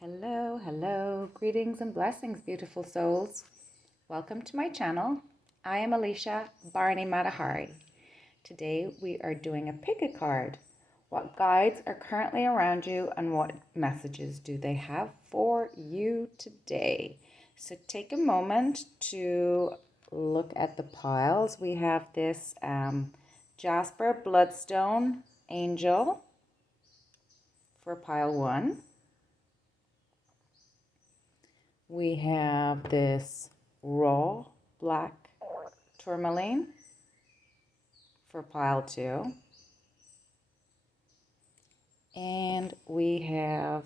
Hello, hello, greetings and blessings, beautiful souls. Welcome to my channel. I am Alicia Barney Matahari. Today we are doing a pick a card. What guides are currently around you and what messages do they have for you today? So take a moment to look at the piles. We have this Jasper Bloodstone Angel for pile 1. We have this raw black tourmaline for pile 2. And we have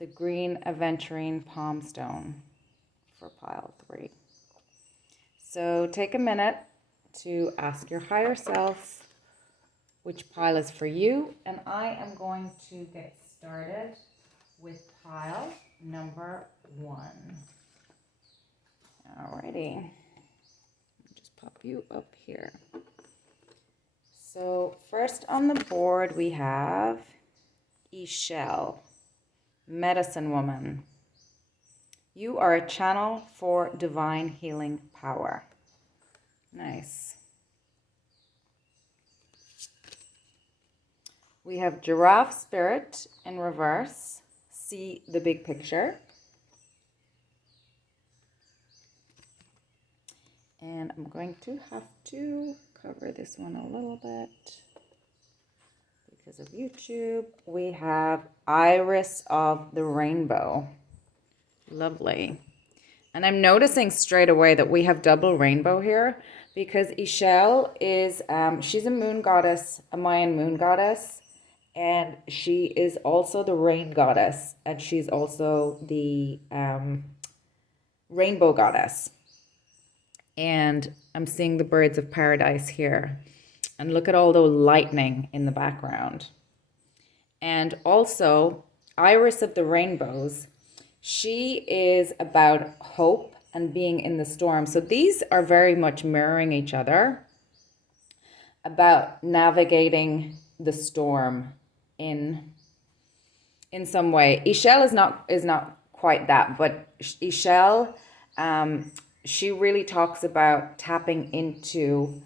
the green aventurine palm stone for pile 3. So take a minute to ask your higher self which pile is for you. And I am going to get started with pile number 1. Alrighty, just pop you up here. So first on the board we have Ishel, Medicine Woman. You are a channel for divine healing power. Nice. We have Giraffe Spirit in reverse. See the big picture. And I'm going to have to cover this one a little bit because of YouTube. We have Iris of the Rainbow. Lovely. And I'm noticing straight away that we have double rainbow here because Ishel is, she's a moon goddess, a Mayan moon goddess. And she is also the rain goddess. And she's also the rainbow goddess. And I'm seeing the birds of paradise here. And look at all the lightning in the background. And also, Iris of the Rainbows, she is about hope and being in the storm. So these are very much mirroring each other about navigating the storm in some way. Ishel is not quite that, but Ishel, she really talks about tapping into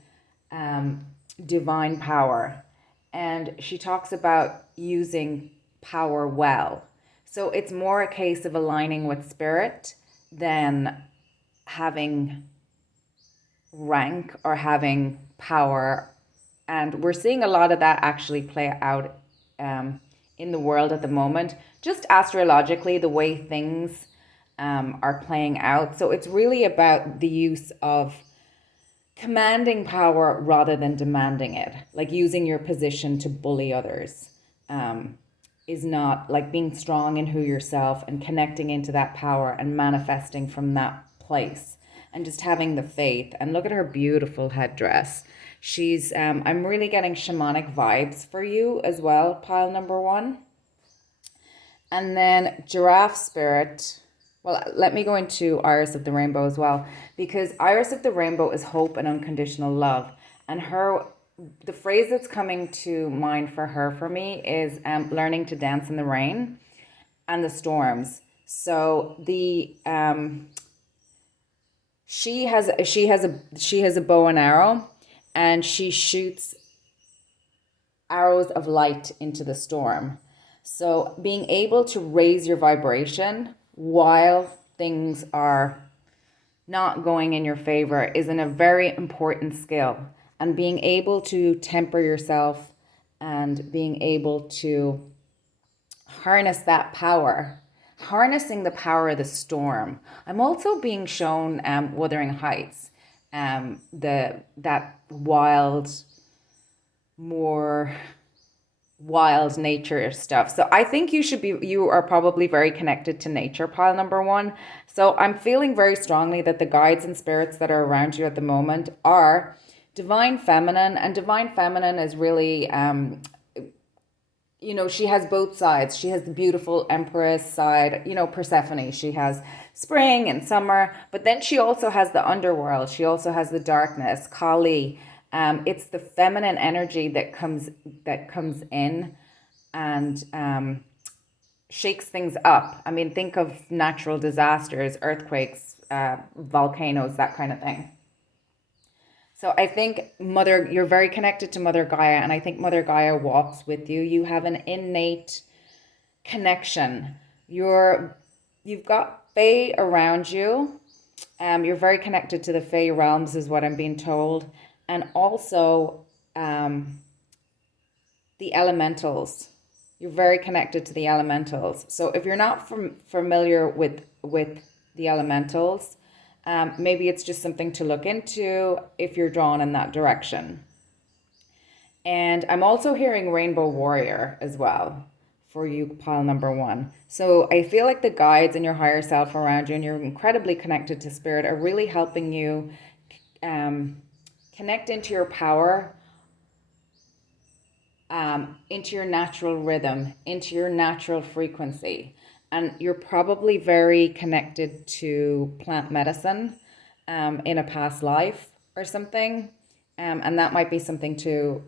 divine power, and she talks about using power well. So it's more a case of aligning with spirit than having rank or having power. And we're seeing a lot of that actually play out in the world at the moment, just astrologically, the way things are playing out. So it's really about the use of commanding power rather than demanding it, like using your position to bully others. Is not like being strong in who yourself and connecting into that power and manifesting from that place and just having the faith. And look at her beautiful headdress. She's, I'm really getting shamanic vibes for you as well, pile number 1. And then Giraffe Spirit. Well, let me go into Iris of the Rainbow as well, because Iris of the Rainbow is hope and unconditional love. And the phrase that's coming to mind for her, for me, is learning to dance in the rain and the storms. So she has a bow and arrow, and she shoots arrows of light into the storm. So being able to raise your vibration while things are not going in your favor is a very important skill. And being able to temper yourself and being able to harness that power, harnessing the power of the storm. I'm also being shown Wuthering Heights, that more wild nature stuff. So I think you are probably very connected to nature, pile number 1. So I'm feeling very strongly that the guides and spirits that are around you at the moment are divine feminine, and divine feminine is really, she has both sides. She has the beautiful empress side, Persephone. She has spring and summer, but then she also has the underworld. She also has the darkness, Kali. It's the feminine energy that comes in, and shakes things up. I mean, think of natural disasters, earthquakes, volcanoes, that kind of thing. So I think you're very connected to Mother Gaia, and I think Mother Gaia walks with you. You have an innate connection. You've got Fae around you. You're very connected to the Fae realms, is what I'm being told, and also the elementals. You're very connected to the elementals. So if you're not familiar with the elementals, maybe it's just something to look into if you're drawn in that direction. And I'm also hearing Rainbow Warrior as well for you, pile number 1. So I feel like the guides and your higher self around you, and you're incredibly connected to spirit, are really helping you connect into your power, into your natural rhythm, into your natural frequency. And you're probably very connected to plant medicine in a past life or something. And that might be something to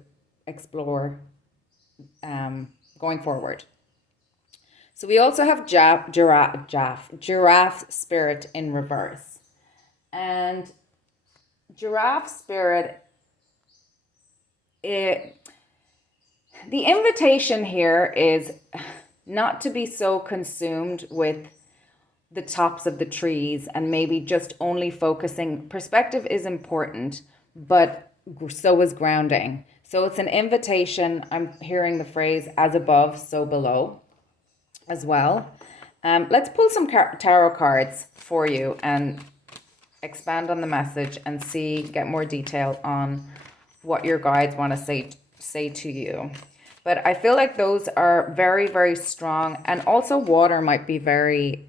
explore going forward. So we also have giraffe spirit in reverse. And giraffe spirit, the invitation here is not to be so consumed with the tops of the trees and maybe just only focusing. Perspective is important, but so is grounding. So it's an invitation. I'm hearing the phrase as above, so below as well. Let's pull some tarot cards for you and expand on the message and get more detail on what your guides want to say to you. But I feel like those are very, very strong. And also water might be very,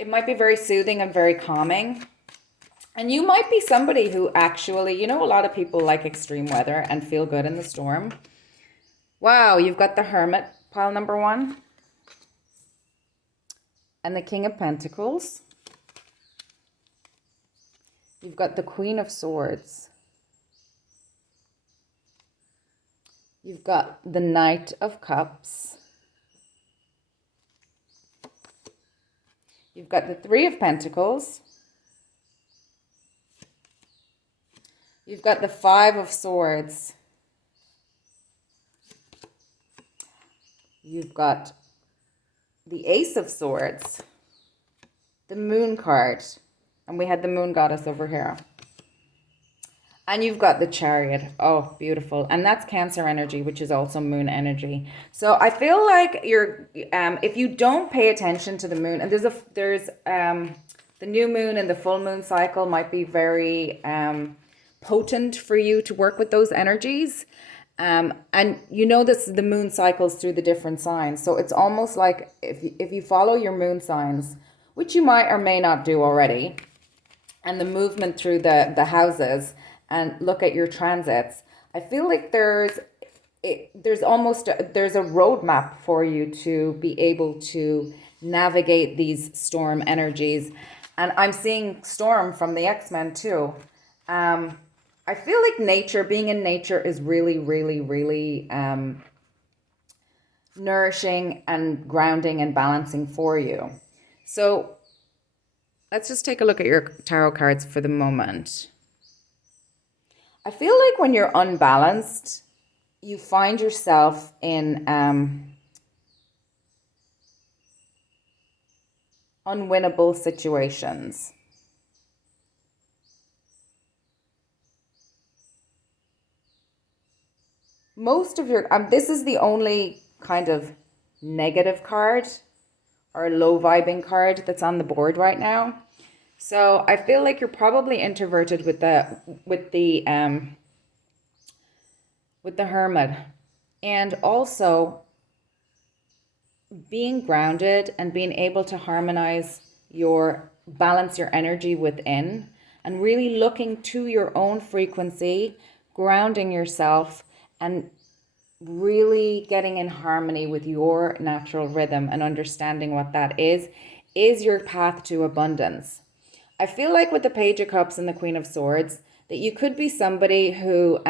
it might be very soothing and very calming. And you might be somebody who actually, a lot of people like extreme weather and feel good in the storm. Wow, you've got the Hermit, pile number 1. And the King of Pentacles. You've got the Queen of Swords. You've got the Knight of Cups. You've got the Three of Pentacles. You've got the Five of Swords. You've got the Ace of Swords. The Moon card. And we had the Moon Goddess over here. And you've got the Chariot. Oh, beautiful. And that's Cancer energy, which is also moon energy. So I feel like if you don't pay attention to the moon, and there's the new moon and the full moon cycle might be very potent for you to work with those energies. And the moon cycles through the different signs. So it's almost like if you follow your moon signs, which you might or may not do already, and the movement through the houses, and look at your transits, I feel like there's a roadmap for you to be able to navigate these storm energies. And I'm seeing storm from the X-Men too. I feel like being in nature is really, really, really nourishing and grounding and balancing for you. So let's just take a look at your tarot cards for the moment. I feel like when you're unbalanced, you find yourself in unwinnable situations. Most of your, this is the only kind of negative card or low vibing card that's on the board right now. So I feel like you're probably introverted with the Hermit, and also being grounded and being able to balance your energy within, and really looking to your own frequency, grounding yourself, and really getting in harmony with your natural rhythm and understanding what that is your path to abundance. I feel like with the Page of Cups and the Queen of Swords, that you could be somebody who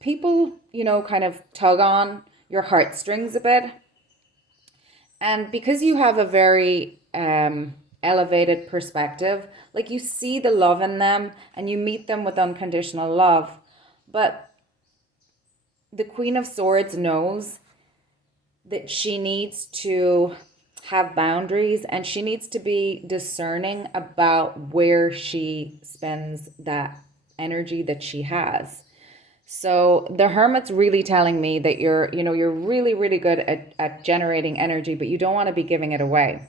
people, kind of tug on your heartstrings a bit. And because you have a very elevated perspective, like you see the love in them and you meet them with unconditional love. But the Queen of Swords knows that she needs to have boundaries and she needs to be discerning about where she spends that energy that she has. So the Hermit's really telling me that you're really, really good at generating energy, but you don't want to be giving it away.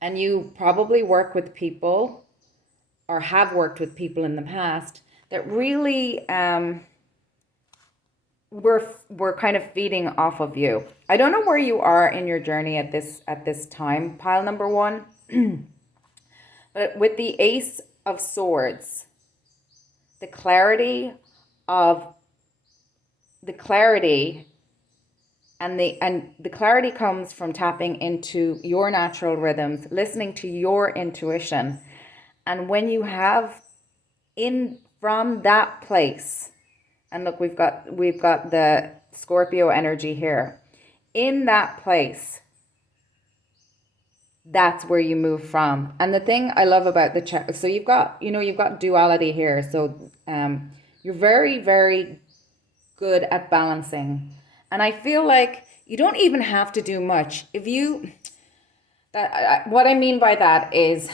And you probably work with people or have worked with people in the past that really we're kind of feeding off of you. I don't know where you are in your journey at this time, pile number one. But with the Ace of Swords, the clarity and the clarity comes from tapping into your natural rhythms, listening to your intuition. And when you have in from that place, and look, we've got the Scorpio energy here. In that place, that's where you move from. And the thing I love about the so you've got duality here. So you're very, very good at balancing. And I feel like you don't even have to do much. What I mean by that is,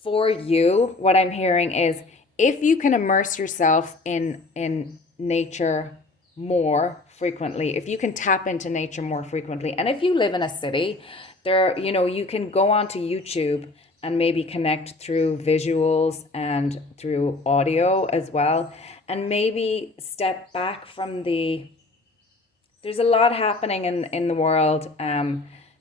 for you, what I'm hearing is, if you can immerse yourself in nature more frequently, if you can tap into nature more frequently, and if you live in a city, you can go onto YouTube and maybe connect through visuals and through audio as well, and maybe step back from there's a lot happening in the world,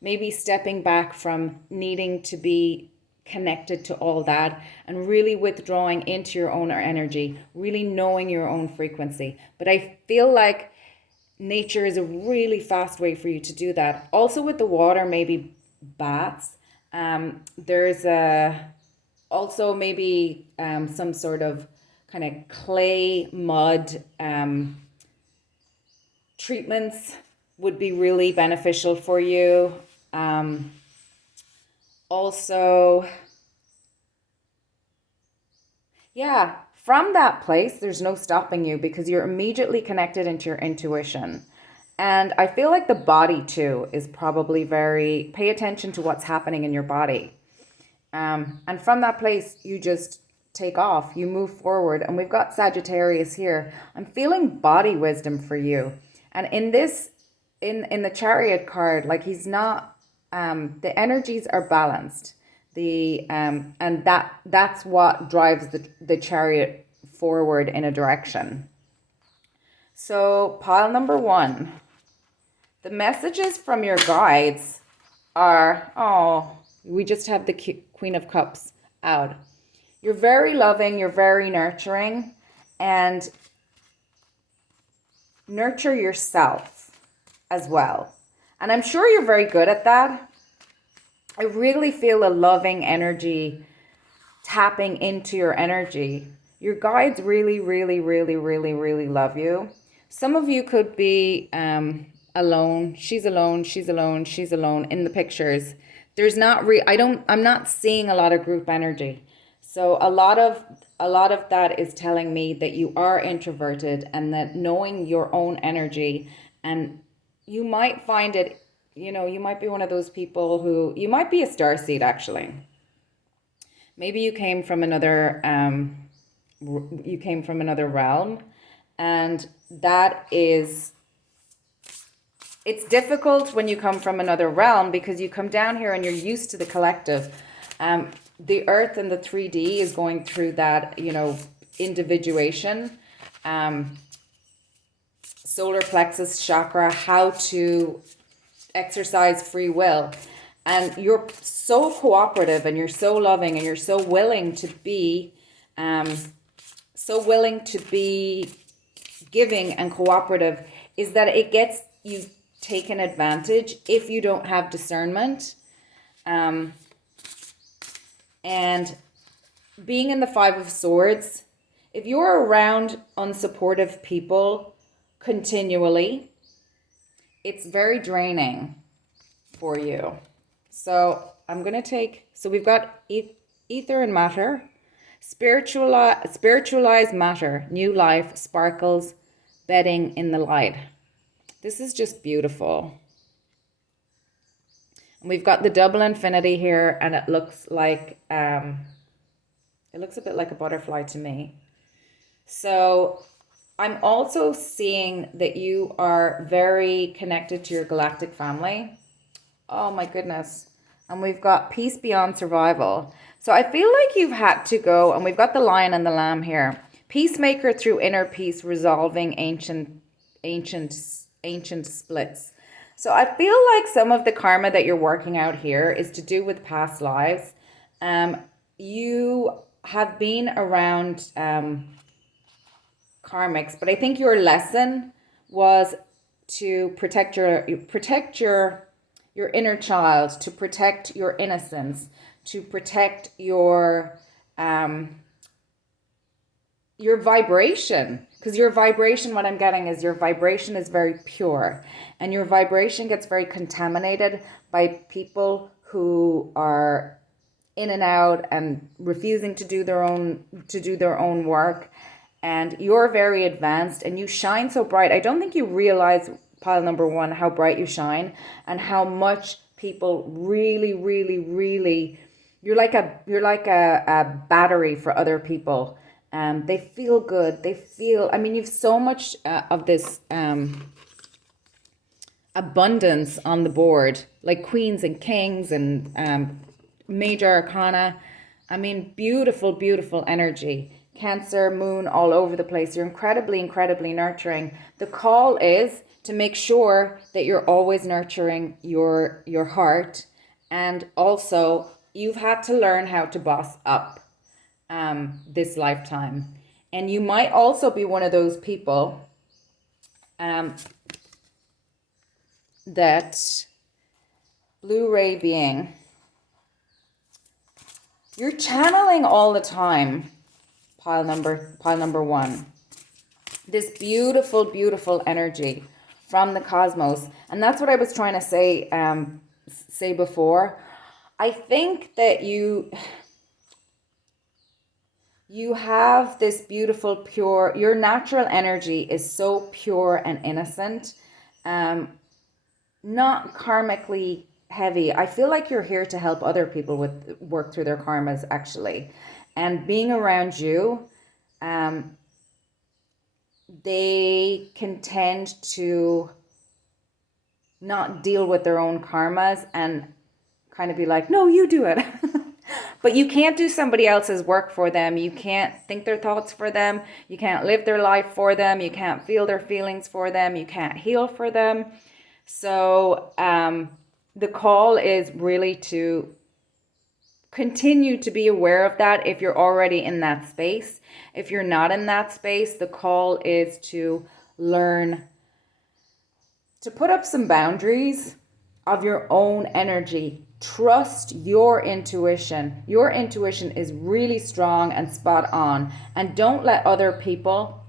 maybe stepping back from needing to be connected to all that and really withdrawing into your own energy, really knowing your own frequency. But I feel like nature is a really fast way for you to do that. Also with the water, maybe baths. There's also maybe some sort of kind of clay mud treatments would be really beneficial for you. Also, yeah, from that place, there's no stopping you because you're immediately connected into your intuition. And I feel like the body too is probably pay attention to what's happening in your body. And from that place, you just take off, you move forward. And we've got Sagittarius here. I'm feeling body wisdom for you. And in the Chariot card, like he's not, the energies are balanced. And that's what drives the Chariot forward in a direction. So pile number one, the messages from your guides are, we just have the Queen of Cups out. You're very loving, you're very nurturing, and nurture yourself as well. And I'm sure you're very good at that. I really feel a loving energy tapping into your energy. Your guides really, really, really, really, really love you. Some of you could be alone. She's alone, she's alone, she's alone in the pictures. There's not I'm not seeing a lot of group energy. So a lot of that is telling me that you are introverted and that knowing your own energy, and you might find it, you might be one of those people who, you might be a starseed actually. Maybe you came from another realm, and it's difficult when you come from another realm because you come down here and you're used to the collective. The earth and the 3D is going through that, individuation, solar plexus chakra, how to exercise free will. And you're so cooperative and you're so loving and you're so willing to be giving and cooperative, is that it gets you taken advantage if you don't have discernment. And being in the Five of Swords, if you're around unsupportive people continually. It's very draining for you. So I'm going to take, so we've got ether and matter, spiritualized matter, new life, sparkles, bedding in the light. This is just beautiful. And we've got the double infinity here, and it looks like, it looks a bit like a butterfly to me. So I'm also seeing that you are very connected to your galactic family. Oh my goodness. And we've got peace beyond survival. So I feel like you've had to go, and we've got the lion and the lamb here. Peacemaker through inner peace, resolving ancient splits. So I feel like some of the karma that you're working out here is to do with past lives. You have been around karmics, but I think your lesson was to protect your inner child, to protect your innocence, to protect your vibration. Because your vibration, what I'm getting is your vibration is very pure, and your vibration gets very contaminated by people who are in and out and refusing to do their own work. And you're very advanced and you shine so bright. I don't think you realize, pile number one, how bright you shine and how much people really, really, really, you're like a battery for other people. They feel good. They feel, I mean, you've so much of this abundance on the board, like queens and kings and major arcana. I mean, beautiful, beautiful energy. Cancer, moon, all over the place. You're incredibly, incredibly nurturing. The call is to make sure that you're always nurturing your heart. And also, you've had to learn how to boss up this lifetime. And you might also be one of those people that blue ray being, you're channeling all the time. Pile number one, this beautiful, beautiful energy from the cosmos. And that's what I was trying to say before. I think that you have this beautiful, pure, your natural energy is so pure and innocent, not karmically heavy. I feel like you're here to help other people work through their karmas, actually. And being around you, they can tend to not deal with their own karmas and kind of be like, no, you do it. But you can't do somebody else's work for them. You can't think their thoughts for them. You can't live their life for them. You can't feel their feelings for them. You can't heal for them. So the call is really to continue to be aware of that if you're already in that space. If you're not in that space, the call is to learn to put up some boundaries of your own energy. Trust your intuition. Your intuition is really strong and spot on. And don't let other people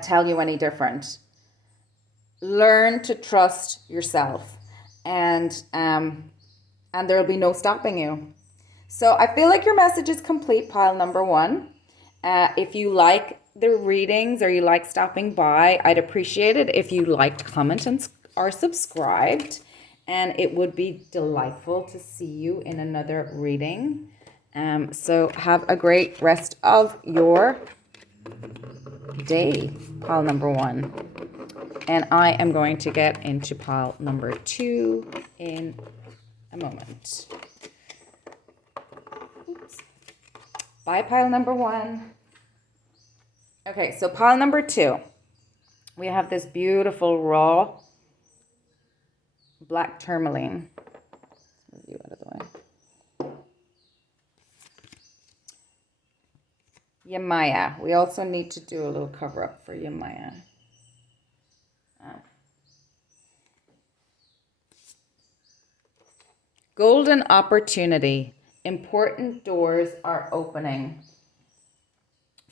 tell you any different. Learn to trust yourself, and there'll be no stopping you. So I feel like your message is complete, pile number one. If you like the readings or you like stopping by, I'd appreciate it if you liked, comment, and are subscribed. And it would be delightful to see you in another reading. So have a great rest of your day, pile number one. And I am going to get into pile number two in a moment. Oops. Bye, pile number one. Okay, so pile number two. We have this beautiful raw black tourmaline. Move you out of the way. Yamaya. We also need to do a little cover up for Yamaya. Golden opportunity. Important doors are opening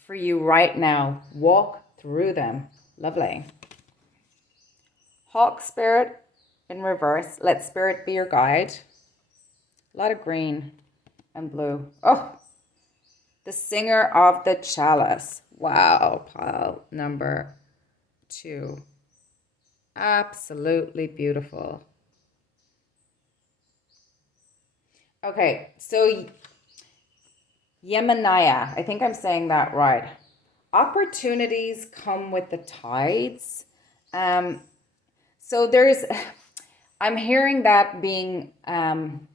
for you right now. Walk through them. Lovely. Hawk spirit in reverse. Let spirit be your guide. A lot of green and blue. Oh, the singer of the chalice. Wow, pile number 2. Absolutely beautiful. Okay, so Yemanaya, I think I'm saying that right. Opportunities come with the tides. So I'm hearing that being an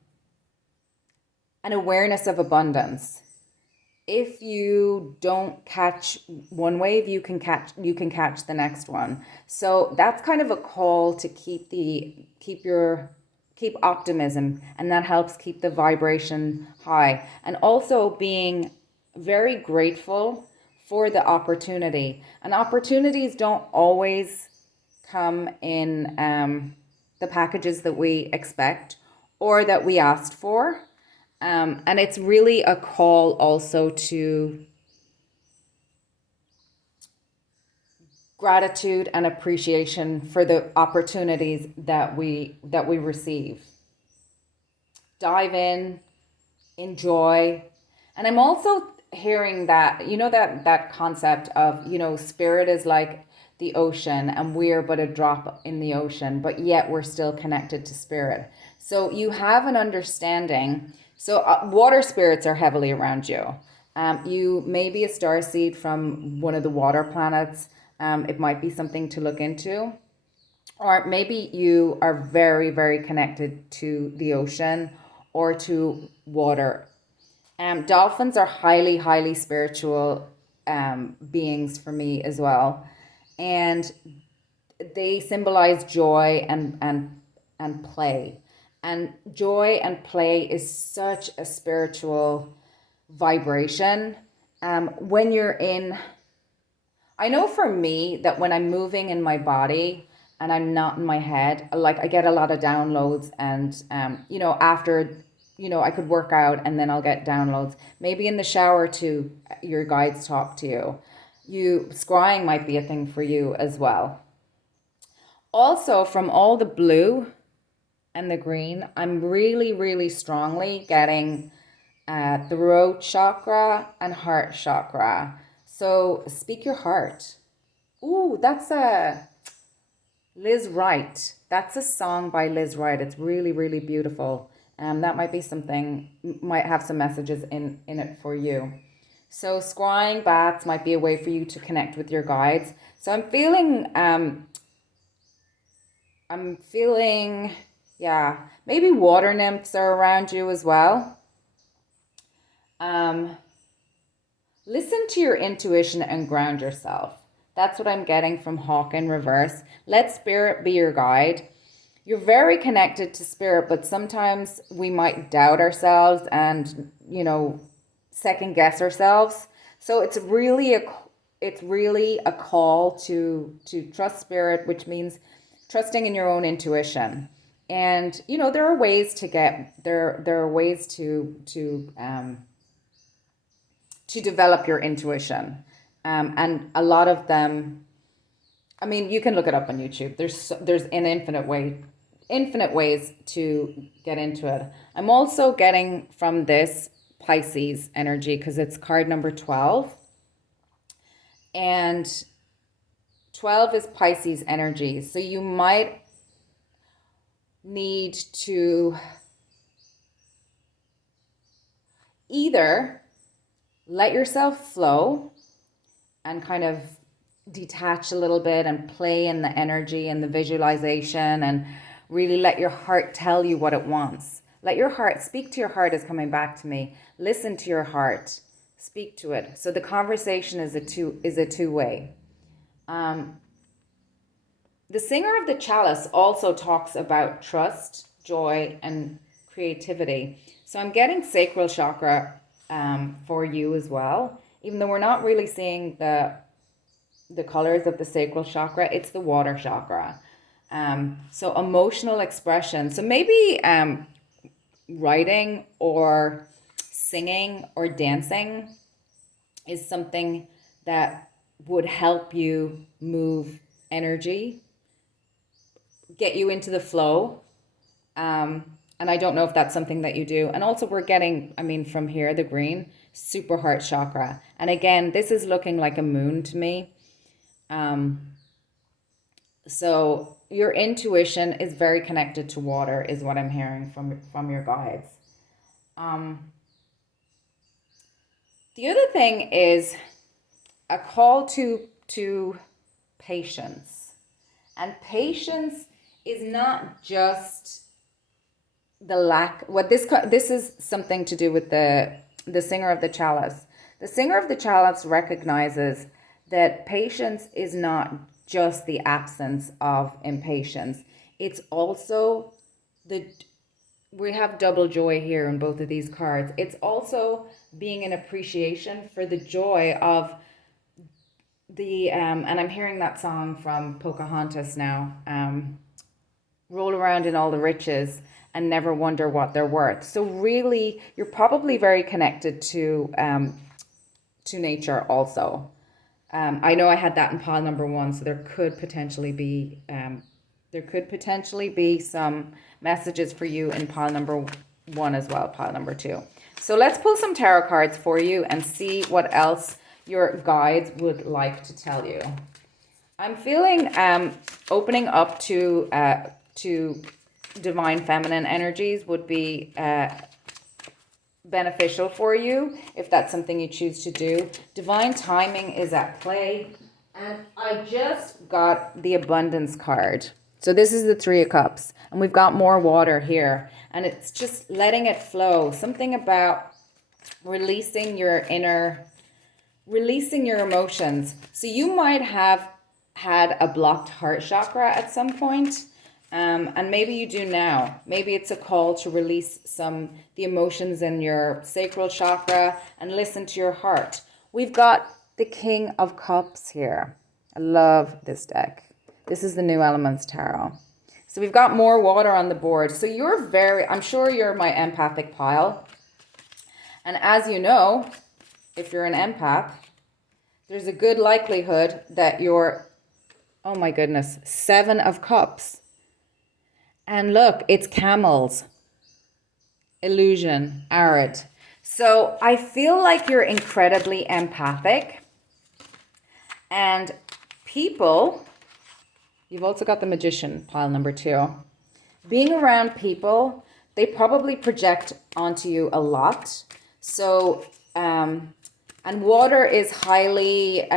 awareness of abundance. If you don't catch one wave, you can catch the next one. So that's kind of a call to keep optimism, and that helps keep the vibration high. And also being very grateful for the opportunity. And opportunities don't always come in the packages that we expect or that we asked for. And it's really a call also to gratitude and appreciation for the opportunities that we receive. Dive in, enjoy. And I'm also hearing that, that concept of, spirit is like the ocean and we're but a drop in the ocean, but yet we're still connected to spirit. So you have an understanding. So water spirits are heavily around you. You may be a starseed from one of the water planets. It might be something to look into. Or maybe you are very, very connected to the ocean or to water. Dolphins are highly, highly spiritual beings for me as well. And they symbolize joy and play. And joy and play is such a spiritual vibration. When you're in, I know for me that when I'm moving in my body and I'm not in my head, like I get a lot of downloads, and after I could work out and then I'll get downloads. Maybe in the shower too, your guides talk to you. Scrying might be a thing for you as well. Also, from all the blue and the green, I'm really, really strongly getting throat chakra and heart chakra. So speak your heart. Ooh, that's a Liz Wright. That's a song by Liz Wright. It's really, really beautiful. That might be something, might have some messages in it for you. So scrying bats might be a way for you to connect with your guides. So I'm feeling, yeah, maybe water nymphs are around you as well. Listen to your intuition and ground yourself. That's what I'm getting from Hawk in reverse. Let spirit be your guide. You're very connected to spirit, but sometimes we might doubt ourselves and, second guess ourselves. So it's really a call to trust spirit, which means trusting in your own intuition. And there are ways to develop your intuition, and a lot of them, I mean, you can look it up on YouTube. There's an infinite ways to get into it. I'm also getting from this Pisces energy because it's card number 12, and 12 is Pisces energy. So you might need to either let yourself flow and kind of detach a little bit and play in the energy and the visualization, and really let your heart tell you what it wants. Let your heart speak to your heart is coming back to me. Listen to your heart. Speak to it. So the conversation is a two-way. The singer of the chalice also talks about trust, joy, and creativity. So I'm getting sacral chakra for you as well. Even though we're not really seeing the colors of the sacral chakra, it's the water chakra. So emotional expression. So maybe writing or singing or dancing is something that would help you move energy get you into the flow. And I don't know if that's something that you do. And also we're getting, I mean, from here, the green, super heart chakra. And again, this is looking like a moon to me. So your intuition is very connected to water, is what I'm hearing from your guides. The other thing is a call to patience. And patience is not just the lack, what this is something to do with the singer of the chalice. The singer of the chalice recognizes that patience is not just the absence of impatience. It's also we have double joy here in both of these cards. It's also being an appreciation for the joy of the and I'm hearing that song from Pocahontas now, roll around in all the riches and never wonder what they're worth. So really, you're probably very connected to nature also. I know I had that in pile number 1, so there could potentially be some messages for you in pile number 1 as well, pile number 2. So let's pull some tarot cards for you and see what else your guides would like to tell you. I'm feeling opening up to divine feminine energies would be beneficial for you if that's something you choose to do. Divine timing is at play. And I just got the abundance card. So this is the 3 of Cups. And we've got more water here. And it's just letting it flow. Something about releasing your emotions. So you might have had a blocked heart chakra at some point. And maybe you do now. Maybe it's a call to release the emotions in your sacral chakra and listen to your heart. We've got the King of Cups here. I love this deck. This is the New Elements Tarot. So we've got more water on the board. So I'm sure you're my empathic pile. And as you know, if you're an empath, there's a good likelihood that you're, oh my goodness, 7 of Cups. And look, it's camels, illusion, arid. So I feel like you're incredibly empathic. And people, you've also got the Magician, pile number 2. Being around people, they probably project onto you a lot. So, and water is highly,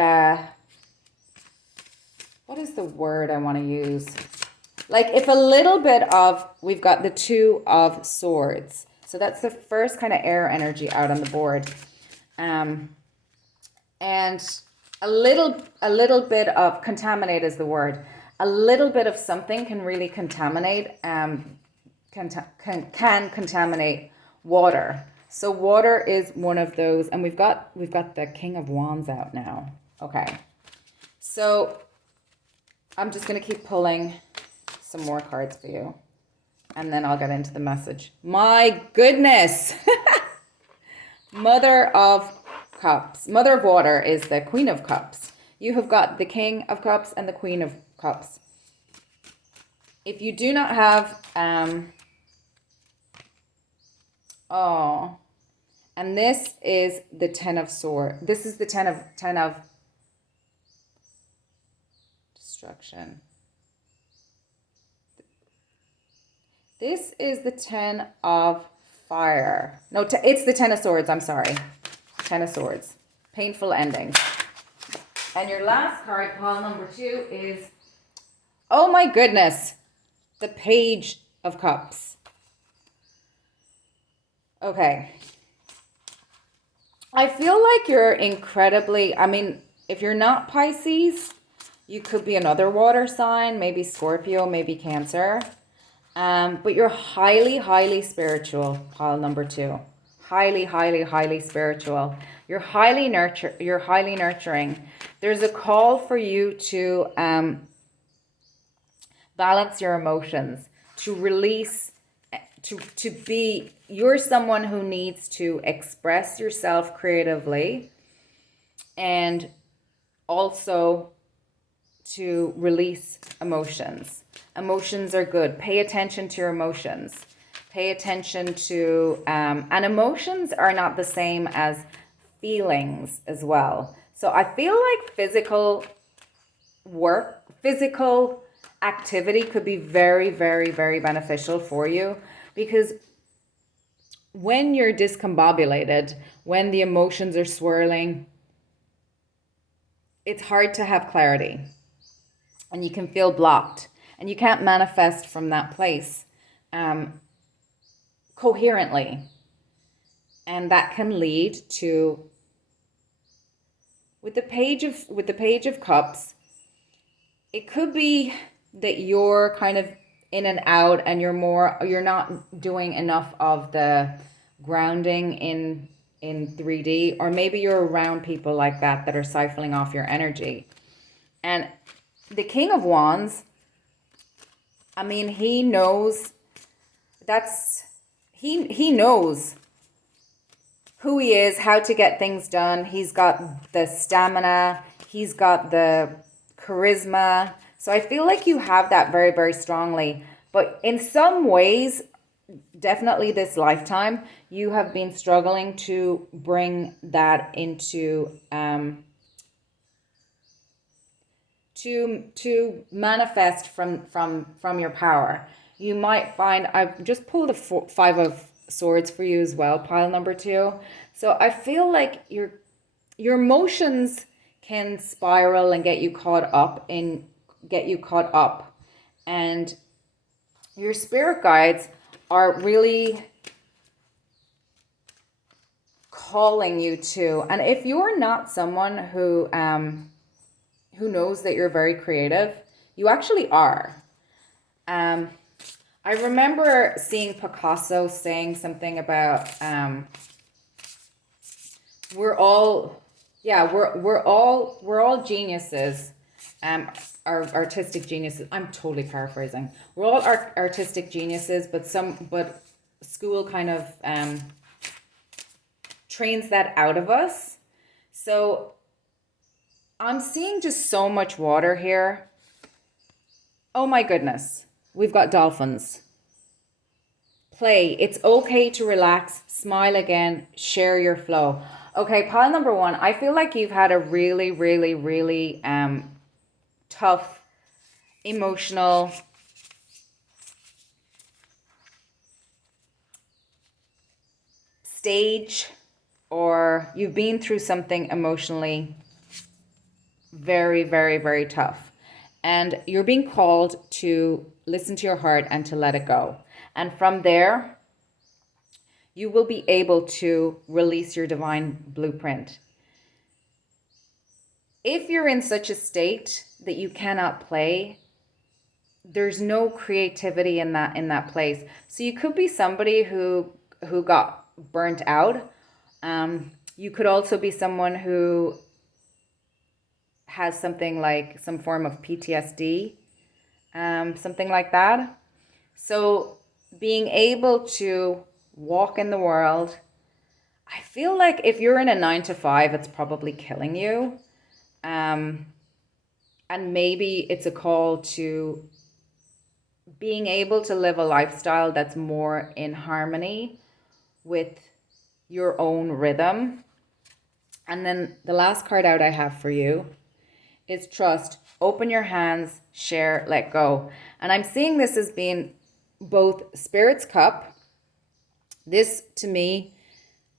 what is the word I want to use? Like if a little bit of, we've got the 2 of Swords. So that's the first kind of air energy out on the board. And a little bit of, contaminate is the word. A little bit of something can really contaminate, can contaminate water. So water is one of those, and we've got the King of Wands out now. Okay. So I'm just going to keep pulling some more cards for you, and then I'll get into the message. My goodness. Mother of Cups. Mother of Water is the Queen of Cups. You have got the King of Cups and the Queen of Cups. If you do not have, and this is the 10 of Swords. This is the 10 of Destruction. This is the 10 of Fire. No, it's the 10 of Swords. I'm sorry. 10 of Swords. Painful endings. And your last card, pile number 2, is, oh my goodness, the Page of Cups. Okay. I feel like you're incredibly, I mean, if you're not Pisces, you could be another water sign, maybe Scorpio, maybe Cancer. But you're highly, highly spiritual, pile number 2. Highly, highly, highly spiritual. You're highly nurturing. There's a call for you to balance your emotions, to release, to be, you're someone who needs to express yourself creatively and also to release emotions. Emotions are good. Pay attention to your emotions. Pay attention to, and emotions are not the same as feelings as well. So I feel like physical activity could be very, very, very beneficial for you, because when you're discombobulated, when the emotions are swirling, it's hard to have clarity and you can feel blocked and you can't manifest from that place coherently. And that can lead to, with the page of cups, it could be that you're kind of in and out and you're not doing enough of the grounding in 3D, or maybe you're around people like that are siphoning off your energy. And the King of Wands, I mean, he knows he knows who he is, how to get things done. He's got the stamina, he's got the charisma. So I feel like you have that very, very strongly. But in some ways, definitely this lifetime, you have been struggling to bring that into to manifest from your power. You might find, I've just pulled a Five of Swords for you as well, pile number 2. So I feel like your emotions can spiral and get you caught up, and your spirit guides are really calling you to. And if you're not someone who knows that you're very creative, you actually are. I remember seeing Picasso saying something about we're all geniuses. Our artistic geniuses. I'm totally paraphrasing. We're all artistic geniuses, but school kind of trains that out of us. So I'm seeing just so much water here. Oh my goodness. We've got dolphins. Play. It's okay to relax, smile again, share your flow. Okay, pile number 1. I feel like you've had a really, really, really tough, emotional, stage, or you've been through something emotionally very, very, very tough. And you're being called to listen to your heart and to let it go. And from there, you will be able to release your divine blueprint. If you're in such a state that you cannot play, there's no creativity in that place. So you could be somebody who got burnt out. You could also be someone who has something like some form of PTSD, something like that. So being able to walk in the world, I feel like if you're in a 9 to 5, it's probably killing you. And maybe it's a call to being able to live a lifestyle that's more in harmony with your own rhythm. And then the last card out I have for you is trust. Open your hands, share, let go. And I'm seeing this as being both Spirit's Cup. This to me,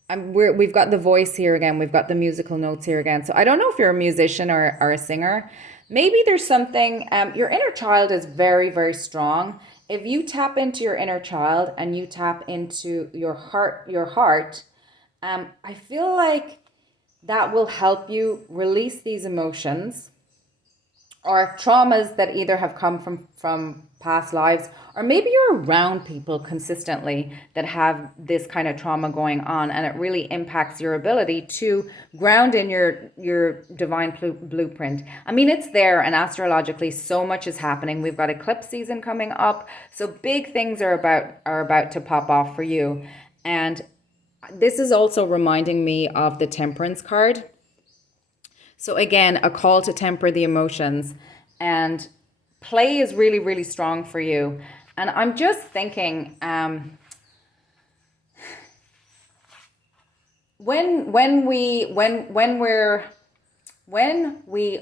we've got the voice here again. We've got the musical notes here again. So I don't know if you're a musician or a singer. Maybe there's something, your inner child is very, very strong. If you tap into your inner child and you tap into your heart, I feel like that will help you release these emotions or traumas that either have come from past lives, or maybe you're around people consistently that have this kind of trauma going on, and it really impacts your ability to ground in your divine blueprint. I mean, it's there, and astrologically so much is happening. We've got eclipse season coming up, so big things are about to pop off for you. And this is also reminding me of the Temperance card. So again, a call to temper the emotions. And play is really, really strong for you. And I'm just thinking, when we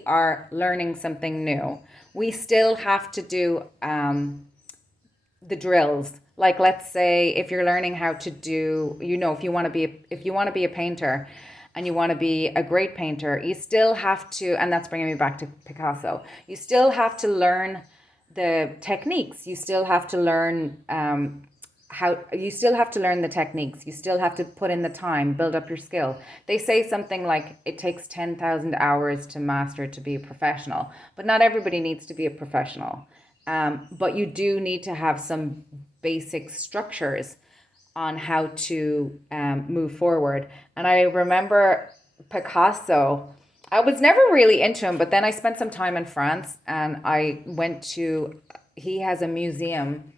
are learning something new, we still have to do the drills. Like, let's say if you're learning how to do, if you want to be a painter and you want to be a great painter, you still have to, and that's bringing me back to Picasso, you still have to learn the techniques. You still have to learn you still have to learn the techniques. You still have to put in the time, build up your skill. They say something like it takes 10,000 hours to master to be a professional, but not everybody needs to be a professional. But you do need to have some basic structures on how to move forward. And I remember Picasso, I was never really into him, but then I spent some time in France and he has a museum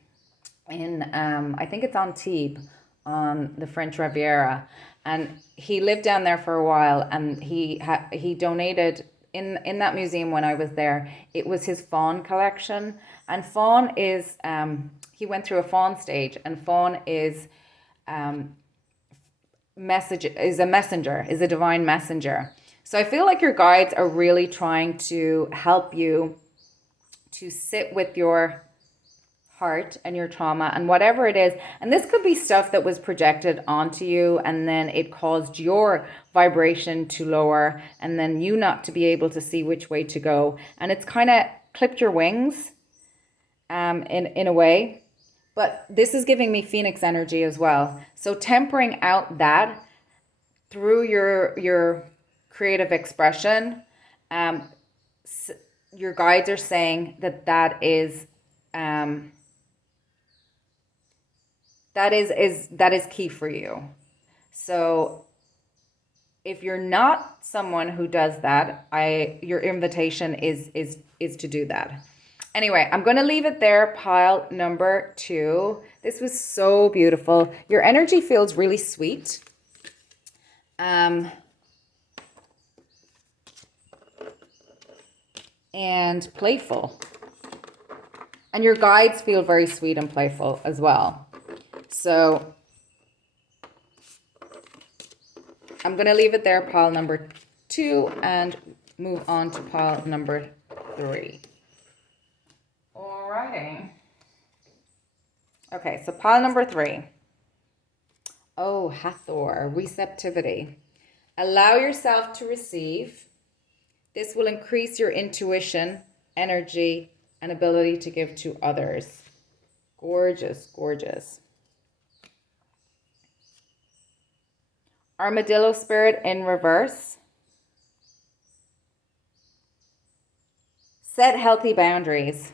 in, I think it's Antibes on the French Riviera. And he lived down there for a while, and he donated in that museum when I was there. It was his fawn collection, and fawn is he went through a fawn stage, and fawn is a messenger, is a divine messenger. So I feel like your guides are really trying to help you to sit with your heart and your trauma and whatever it is. And this could be stuff that was projected onto you, and then it caused your vibration to lower, and then you not to be able to see which way to go. And it's kind of clipped your wings in a way. But this is giving me Phoenix energy as well. So tempering out that through your creative expression, your guides are saying that is key for you. So if you're not someone who does that, your invitation is to do that. Anyway, I'm going to leave it there, pile number 2. This was so beautiful. Your energy feels really sweet. And playful. And your guides feel very sweet and playful as well. So I'm going to leave it there, pile number 2, and move on to pile number 3. Alrighty. Okay, so pile number 3. Oh, Hathor, receptivity. Allow yourself to receive. This will increase your intuition, energy, and ability to give to others. Gorgeous, gorgeous. Armadillo spirit in reverse. Set healthy boundaries.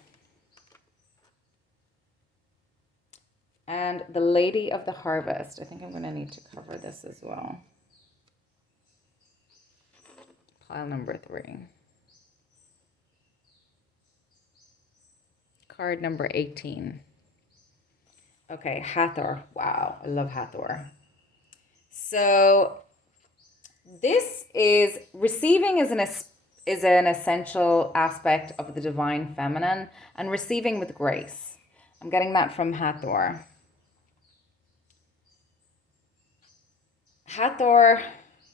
And the Lady of the Harvest. I think I'm going to need to cover this as well. Pile number 3. Card number 18. Okay, Hathor. Wow, I love Hathor. So this is receiving is an essential aspect of the divine feminine, and receiving with grace. I'm getting that from Hathor. Hathor,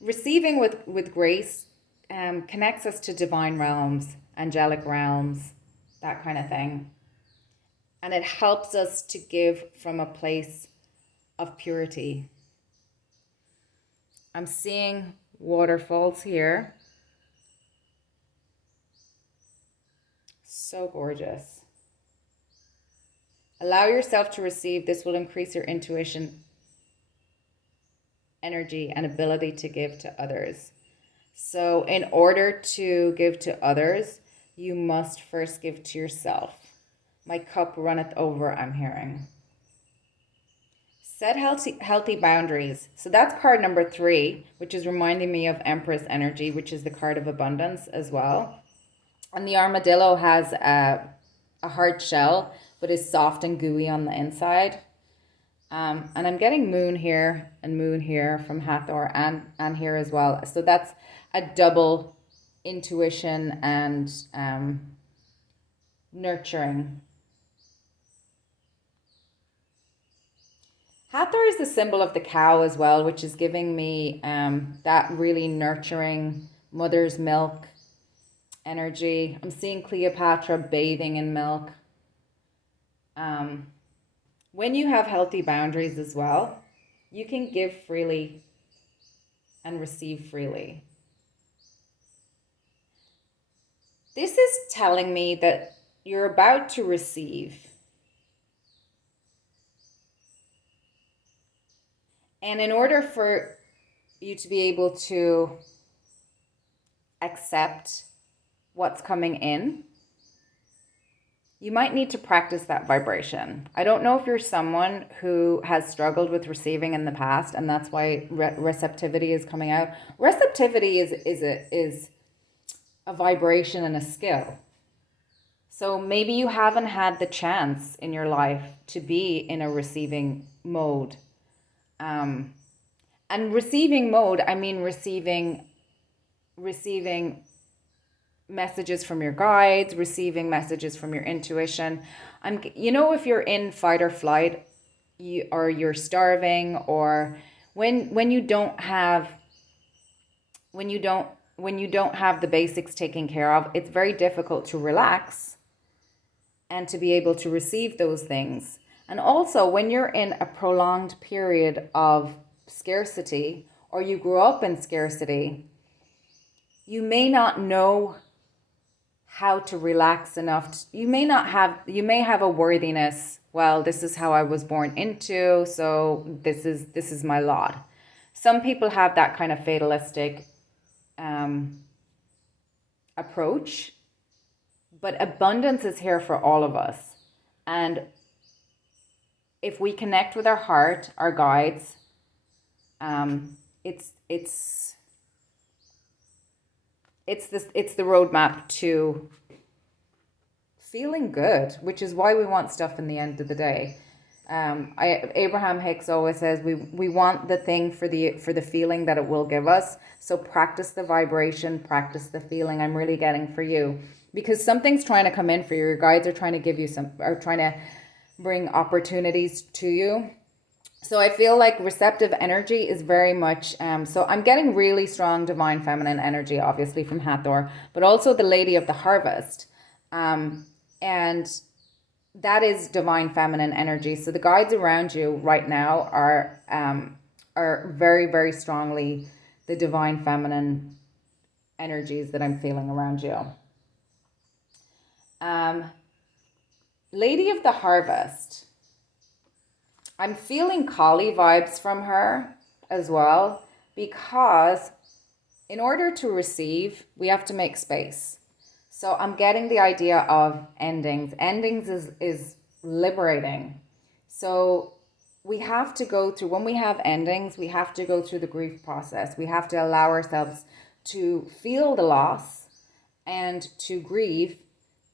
receiving with grace connects us to divine realms, angelic realms, that kind of thing. And it helps us to give from a place of purity. I'm seeing waterfalls here. So gorgeous. Allow yourself to receive. This will increase your intuition, energy, and ability to give to others. So in order to give to others, you must first give to yourself. My cup runneth over, I'm hearing. Set healthy boundaries. So that's card number 3, which is reminding me of Empress energy, which is the card of abundance as well. And the armadillo has a hard shell, but is soft and gooey on the inside. And I'm getting moon here and moon here from Hathor, and here as well. So that's a double intuition and nurturing. Hathor is the symbol of the cow as well, which is giving me that really nurturing mother's milk energy. I'm seeing Cleopatra bathing in milk. When you have healthy boundaries as well, you can give freely and receive freely. This is telling me that you're about to receive. And in order for you to be able to accept what's coming in, you might need to practice that vibration. I don't know if you're someone who has struggled with receiving in the past, and that's why receptivity is coming out. Receptivity is a vibration and a skill. So maybe you haven't had the chance in your life to be in a receiving mode. And receiving mode, I mean receiving messages from your guides, receiving messages from your intuition. If you're in fight or flight, or you're starving, or when you don't have the basics taken care of, it's very difficult to relax and to be able to receive those things. And also, when you're in a prolonged period of scarcity, or you grew up in scarcity, you may not know how to relax enough. You may have a worthiness. Well, this is how I was born into, so this is my lot. Some people have that kind of fatalistic approach, but abundance is here for all of us. And if we connect with our heart, our guides, it's the roadmap to feeling good, which is why we want stuff in the end of the day. Abraham Hicks always says we want the thing for the feeling that it will give us. So practice the vibration, practice the feeling. I'm really getting for you, because something's trying to come in for you. Your guides are trying to give you trying to bring opportunities to you. So I feel like receptive energy is very much, so I'm getting really strong divine feminine energy, obviously from Hathor, but also the Lady of the Harvest. And that is divine feminine energy. So the guides around you right now are very, very strongly the divine feminine energies that I'm feeling around you. Lady of the Harvest. I'm feeling Kali vibes from her as well, because in order to receive, we have to make space. So I'm getting the idea of endings. Endings is liberating. So we have to go through, when we have endings, we have to go through the grief process. We have to allow ourselves to feel the loss and to grieve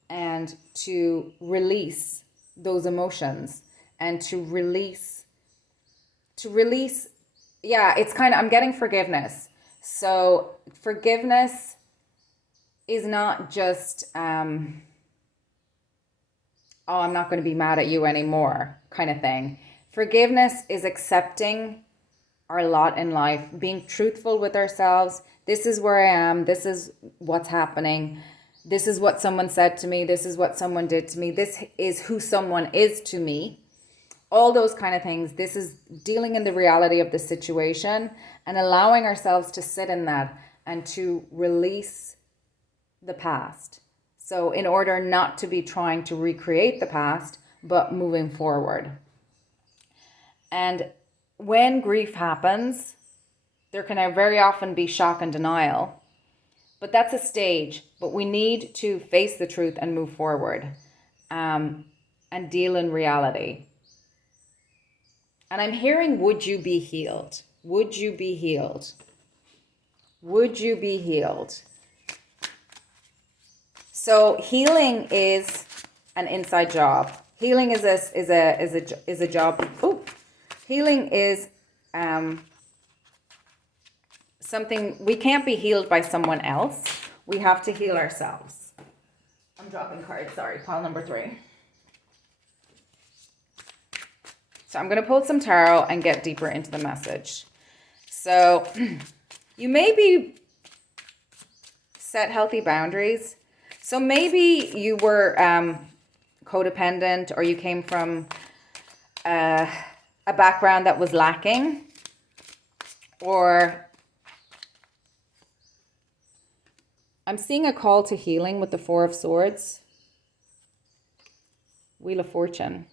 and to release those emotions and to release. Yeah, it's kind of, I'm getting forgiveness. So forgiveness is not just, I'm not going to be mad at you anymore kind of thing. Forgiveness is accepting our lot in life, being truthful with ourselves. This is where I am. This is what's happening. This is what someone said to me. This is what someone did to me. This is who someone is to me. All those kind of things. This is dealing in the reality of the situation and allowing ourselves to sit in that and to release the past. So in order not to be trying to recreate the past, but moving forward. And when grief happens, there can very often be shock and denial, but that's a stage. But we need to face the truth and move forward, and deal in reality. And I'm hearing, would you be healed? Would you be healed? Would you be healed? So healing is an inside job. Healing is a job. Healing is something, we can't be healed by someone else. We have to heal ourselves. I'm I'm dropping cards, sorry, pile number 3. So I'm going to pull some tarot and get deeper into the message. So you maybe set healthy boundaries. So maybe you were codependent, or you came from a background that was lacking, or I'm seeing a call to healing with the 4 of Swords. Wheel of Fortune.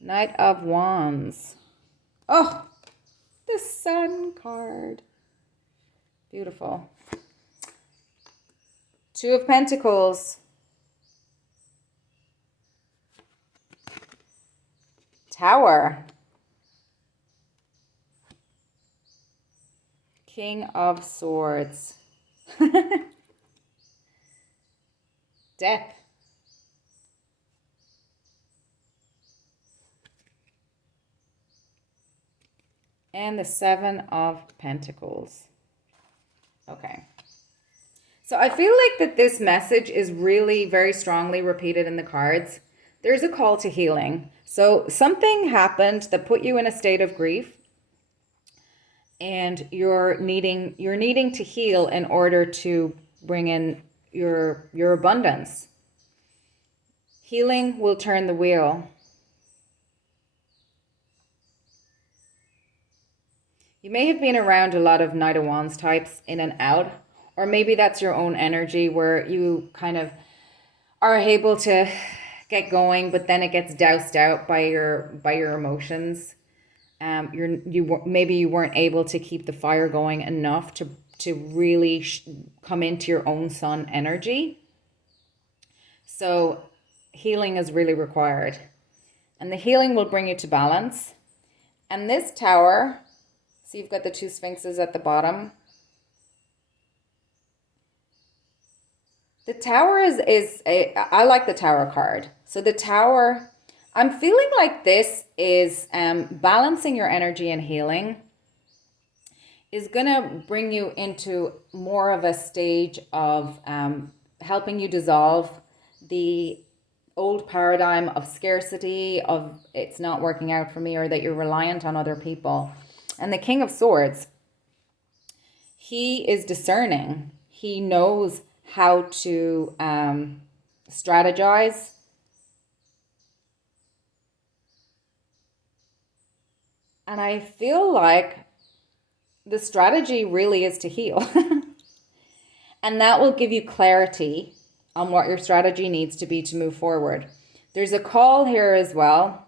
Knight of Wands. Oh, the Sun card. Beautiful. 2 of Pentacles. Tower. King of Swords. Death. And the 7 of Pentacles. Okay. So I feel like that this message is really very strongly repeated in the cards. There's a call to healing. So something happened that put you in a state of grief, and you're needing to heal in order to bring in your abundance. Healing will turn the wheel. You may have been around a lot of Knight of Wands types in and out, or maybe that's your own energy where you kind of are able to get going, but then it gets doused out by your emotions. Maybe you weren't able to keep the fire going enough to really come into your own sun energy. So healing is really required, and the healing will bring you to balance. And this Tower, so you've got the 2 Sphinxes at the bottom. The Tower I like the Tower card. So the Tower, I'm feeling like this is balancing your energy and healing is going to bring you into more of a stage of helping you dissolve the old paradigm of scarcity, of it's not working out for me, or that you're reliant on other people. And the King of Swords, he is discerning. He knows how to strategize. And I feel like the strategy really is to heal. And that will give you clarity on what your strategy needs to be to move forward. There's a call here as well.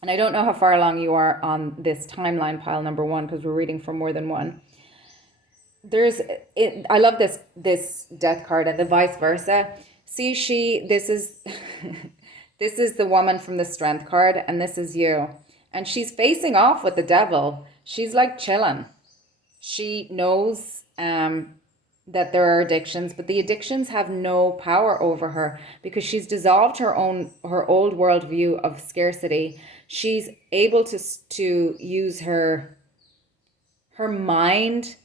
And I don't know how far along you are on this timeline, pile number 1, because we're reading from more than one. I love this death card, and the vice versa. See, this is this is the woman from the Strength card, and this is you. And she's facing off with the devil. She's like chilling. She knows that there are addictions, but the addictions have no power over her because she's dissolved her old worldview of scarcity. She's able to use her mind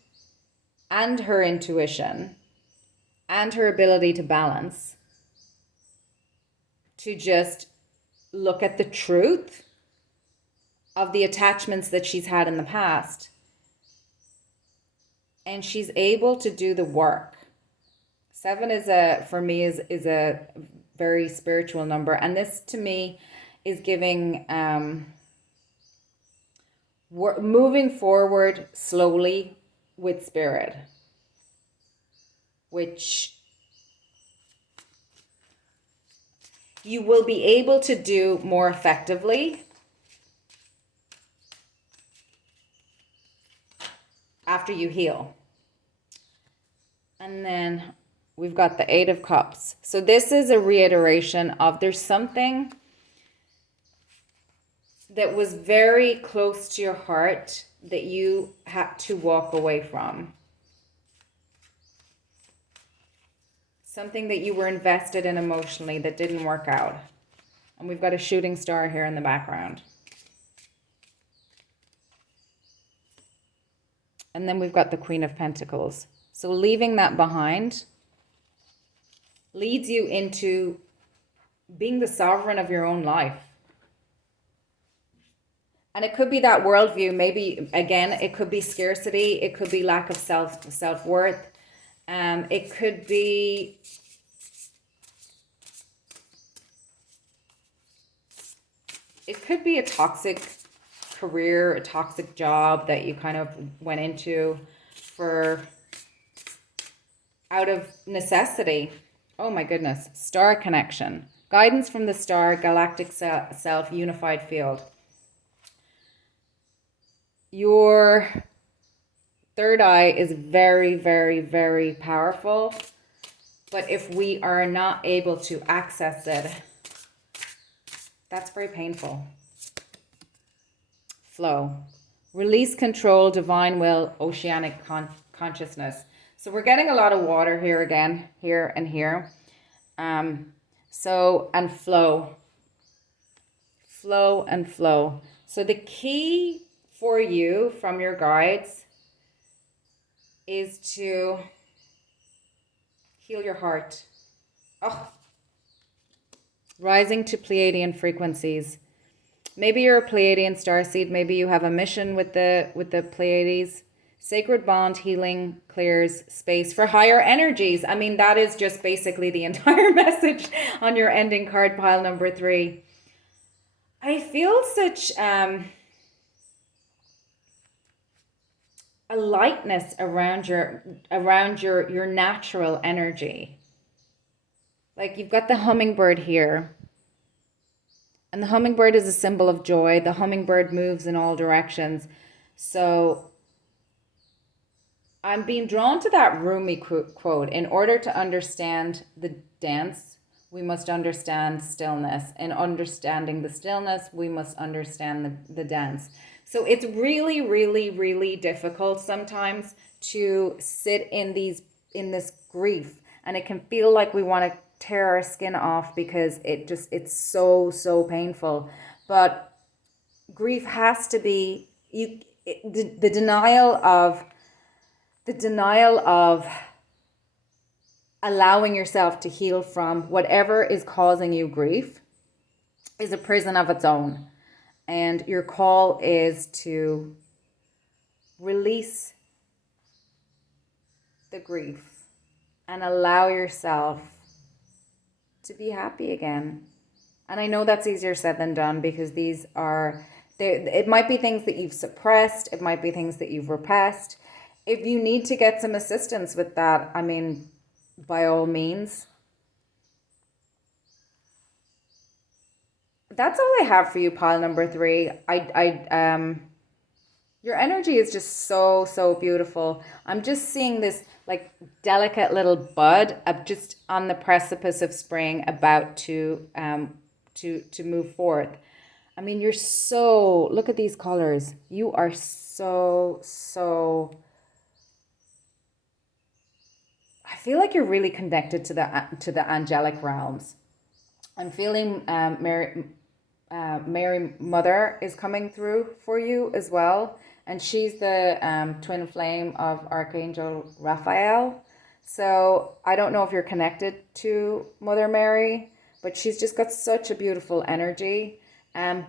and her intuition and her ability to balance to just look at the truth of the attachments that she's had in the past. And she's able to do the work. 7 for me is a very spiritual number. And this to me is giving moving forward slowly with spirit, which you will be able to do more effectively after you heal. And then we've got the 8 of Cups. So this is a reiteration of there's something that was very close to your heart that you had to walk away from. Something that you were invested in emotionally that didn't work out. And we've got a shooting star here in the background. And then we've got the Queen of Pentacles. So leaving that behind leads you into being the sovereign of your own life. And it could be that worldview. Maybe, again, it could be scarcity. It could be lack of self-worth. It could be a toxic career, a toxic job that you kind of went into out of necessity. Oh my goodness. Star connection. Guidance from the star, galactic self, unified field. Your third eye is very, very, very powerful. But if we are not able to access it, that's very painful. Flow. Release control, divine will, oceanic consciousness. So we're getting a lot of water here again, here and here. And flow. Flow and flow. So the key for you from your guides is to heal your heart. Oh. Rising to Pleiadian frequencies. Maybe you're a Pleiadian starseed. Maybe you have a mission with the Pleiades. Sacred bond, healing, clears space for higher energies. I mean, that is just basically the entire message on your ending card pile number 3. I feel such a lightness around your natural energy. Like you've got the hummingbird here. And the hummingbird is a symbol of joy. The hummingbird moves in all directions. So I'm being drawn to that Rumi quote. In order to understand the dance, we must understand stillness. In understanding the stillness, we must understand the dance. So it's really, really, really difficult sometimes to sit in this grief. And it can feel like we want to tear our skin off because it's so painful. But grief has to be the denial of allowing yourself to heal from whatever is causing you grief is a prison of its own. And your call is to release the grief and allow yourself to be happy again. And I know that's easier said than done because it might be things that you've suppressed. It might be things that you've repressed. If you need to get some assistance with that, I mean, by all means. That's all I have for you, pile number 3. Your energy is just so beautiful. I'm just seeing this like delicate little bud just on the precipice of spring, about to move forth. I mean, look at these colors. You are so I feel like you're really connected to the angelic realms. I'm feeling Mary Mother is coming through for you as well. And she's the twin flame of Archangel Raphael. So I don't know if you're connected to Mother Mary, but she's just got such a beautiful energy. I'm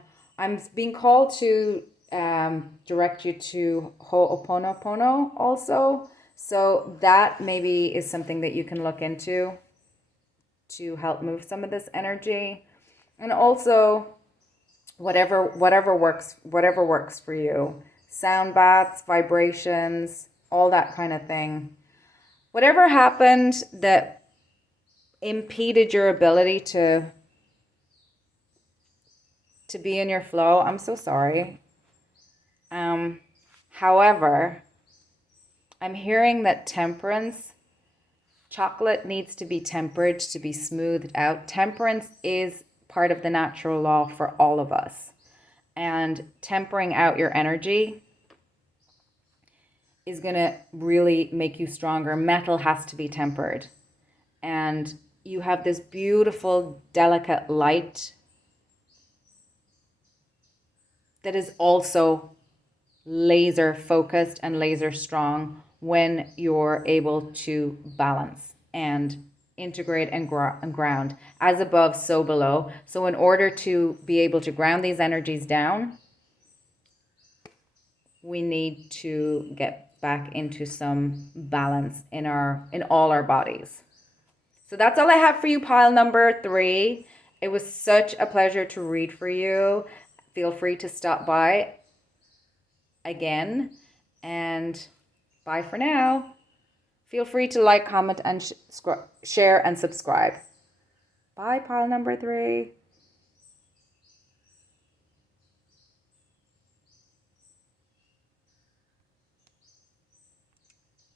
being called to direct you to Ho'oponopono also. So that maybe is something that you can look into to help move some of this energy. And also whatever works for you. Sound baths, vibrations, all that kind of thing. Whatever happened that impeded your ability to be in your flow, I'm so sorry. However, I'm hearing that temperance, chocolate needs to be tempered to be smoothed out. Temperance is part of the natural law for all of us. And tempering out your energy is going to really make you stronger. Metal has to be tempered. And you have this beautiful, delicate light that is also laser focused and laser strong when you're able to balance and integrate and ground. As above, so below. So in order to be able to ground these energies down, we need to get back into some balance in all our bodies. So that's all I have for you, pile number 3. It was such a pleasure to read for you. Feel free to stop by again, and bye for now. Feel free to like, comment, and share and subscribe. Bye, pile number 3.